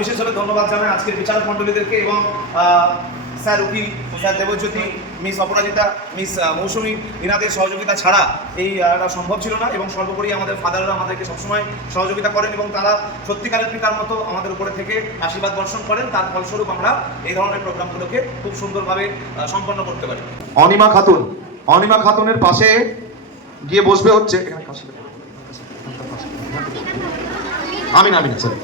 বিশেষভাবে ধন্যবাদ জানাই আজকের বিচারক মণ্ডলীদেরকে এবং স্যার উকিল স্যার দেবজ্যোতি, মিস অপরাজিতা, মিস মৌসুমী, এনাদের সহযোগিতা ছাড়া এটা সম্ভব ছিল না। এবং সর্বোপরি আমাদের ফাদাররা আমাদেরকে সবসময় সহযোগিতা করেন এবং তারা সত্যিকারের পিতার মতো আমাদের উপরে থেকে আশীর্বাদ বর্ষণ করেন। তার ফলস্বরূপ আমরা এই ধরনের প্রোগ্রামগুলোকে খুব সুন্দরভাবে সম্পন্ন করতে পারি। অনিমা খাতুনের পাশে গিয়ে বসবে হচ্ছে আমিনা স্যার।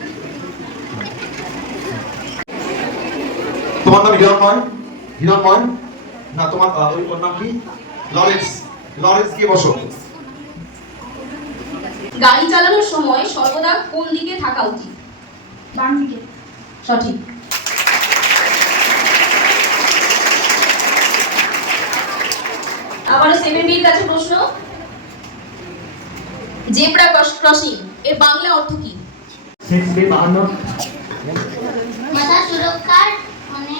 তোমার নাম হিরণময় না, তোমার ওর নাম কি? লরেন্স গিয়ে বসো। গাড়ি চালানোর সময় সর্বদা কোন দিকে থাকা উচিত? ডান দিকে। সঠিক। আবার 7B-র কাছে প্রশ্ন, জেব্রা ক্রসিং এর বাংলা অর্থ কি? 6B52 মাথা সুরক্ষার মানে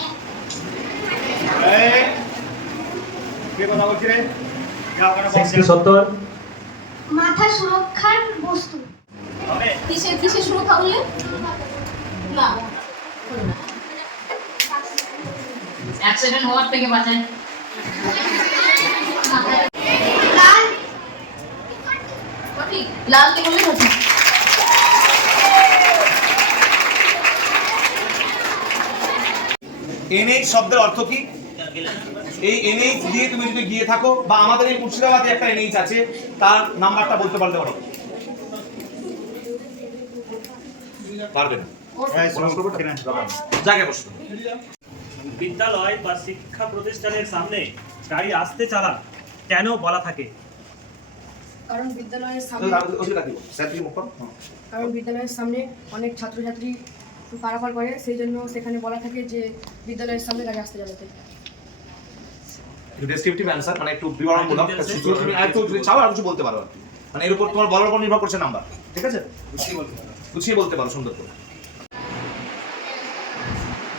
মাথা সুরক্ষার বস্তু। কিসের সুরক্ষা বললে? না, অ্যাক্সিডেন্ট হওয়ার থেকে বাঁচায়। লাল। সঠিক। লাল কে বললে সঠিক। এনএইচ শব্দের অর্থ কি? এই এনএইচ দিয়ে তুমি যদি গিয়ে থাকো বা আমাদের এই মুর্শিদাবাদে একটা এনএইচ আছে, তার নাম্বারটা বলতে পারলে পারো? পারবেন? জায়গায় বসো। বিদ্যালয় বা শিক্ষা প্রতিষ্ঠানের সামনে গাড়ি আসতে চালান কেন বলা থাকে? কারণ বিদ্যালয়ের সামনে অনেক ছাত্রছাত্রী পারাপার করে, সেই জন্য সেখানে বলা থাকে যে বিদ্যালয়ের সামনে গাড়ি আসতে চালাতে। ডেসক্রিপটিভ অ্যানসার, মানে একটু বিবরণমূলক। তুমি আর একটু যদি চাও আর কিছু বলতে পারো, মানে এর উপর তোমার বলার উপর নির্ভর করছে নাম্বার। ঠিক আছে, গুছিয়ে বলতে পারো সুন্দর করে।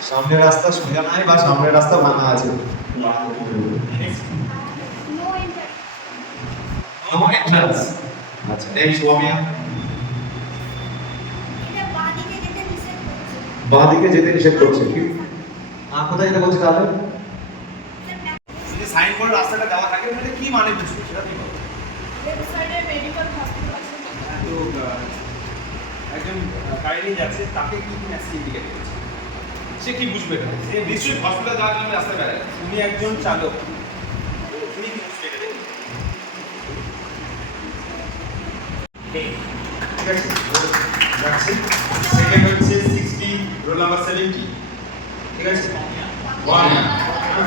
সামনের রাস্তা সোজা নাই বা সামনের রাস্তা ভাঙা আছে। No entrance. আচ্ছা, নেক্সট ওয়ামিয়া। এটা বাঁদিকে যেতে নিষেধ করছে। বাঁদিকে যেতে নিষেধ করছে কি? কোথায় যেতে বলছে তাহলে? যদি সাইন করে রাস্তাটা দেওয়া থাকে মানে কি মানে বুঝবে সেটা কি বলবো? লেফট সাইডে মেডিকেল হসপিটাল আছে। তো একজন গাড়ি নিয়ে যাচ্ছে, তাকে কি মেসেজ ইন্ডিকেট করছে? সে কি বুঝবে? সে নিশ্চয়ই হসপিটাল যাওয়ার জন্য রাস্তায় বেরোয়। উনি একজন চালক, উনি কি বুঝবে এটা? ঠিক আছে, রাখছি। সেকেন্ড হচ্ছে 60 রোল নাম্বার 70। ঠিক আছে,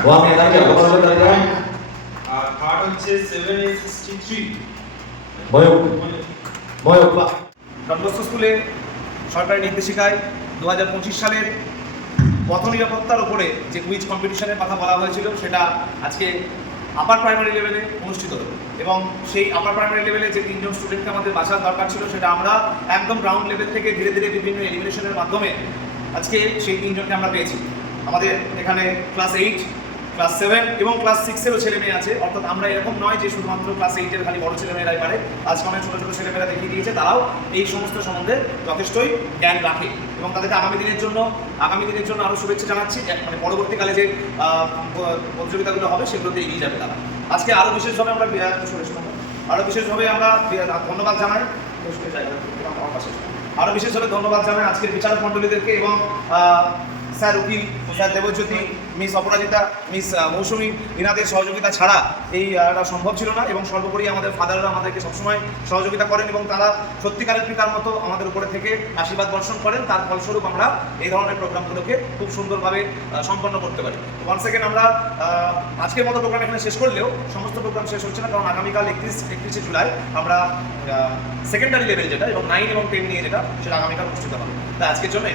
ওয়ামিয়া দাঁড়িয়ে যাও, বসো দাঁড়িয়ে যাও। আর থার্ড হচ্ছে 763 ময়ূক বা ডনবস্কো স্কুলে সরকারি নির্দেশিকায় 2025 সালের পথ নিরাপত্তার উপরে যে কুইজ কম্পিটিশনের কথা বলা হয়েছিল, সেটা আজকে আপার প্রাইমারি লেভেলে অনুষ্ঠিত হলো। এবং সেই আপার প্রাইমারি লেভেলে যে 3জন স্টুডেন্টকে আমাদের বাঁচার দরকার ছিল, সেটা আমরা একদম গ্রাউন্ড লেভেল থেকে ধীরে ধীরে বিভিন্ন এলিমিনেশনের মাধ্যমে আজকে সেই 3জনকে আমরা পেয়েছি। আমাদের এখানে ক্লাস 8, ক্লাস 7 এবং ক্লাস 6-এরও ছেলে মেয়ে আছে। অর্থাৎ আমরা এরকম নয় যে শুধুমাত্র ক্লাস 8-এর খালি বড় ছেলেমেয়েরাই পারে। আজকে অনেক ছোটো ছোটো ছেলেমেয়েরা দেখিয়ে দিয়েছে, তারাও এই সমস্ত সম্বন্ধে যথেষ্টই জ্ঞান রাখে এবং তাদেরকে আগামী দিনের জন্য আরও শুভেচ্ছা জানাচ্ছি। মানে পরবর্তীকালে যে প্রতিযোগিতাগুলো হবে সেগুলোতে এগিয়ে যাবে তারা। আজকে আরও বিশেষভাবে আমরা ধন্যবাদ জানাই আজকের বিচারক মণ্ডলীদেরকে এবং স্যার উকিল স্যার দেবজ্যোতি, মিস অপরাজিতা, মিস মৌসুমী, এনাদের সহযোগিতা ছাড়া এটা সম্ভব ছিল না। এবং সর্বোপরি আমাদের ফাদাররা আমাদেরকে সবসময় সহযোগিতা করেন এবং তারা সত্যিকারের পিতার মতো আমাদের উপরে থেকে আশীর্বাদ বর্ষণ করেন। তার ফলস্বরূপ আমরা এই ধরনের প্রোগ্রামগুলোকে খুব সুন্দরভাবে সম্পন্ন করতে পারি। ওয়ান সেকেন্ড, আমরা আজকের মতো প্রোগ্রাম এখানে শেষ করলেও সমস্ত প্রোগ্রাম শেষ হচ্ছে না, কারণ আগামীকাল 31শে জুলাই আমরা সেকেন্ডারি লেভেল যেটা এবং 9 এবং 10 নিয়ে যেটা, সেটা আগামীকাল অনুষ্ঠিত হবে। তাই আজকের জন্য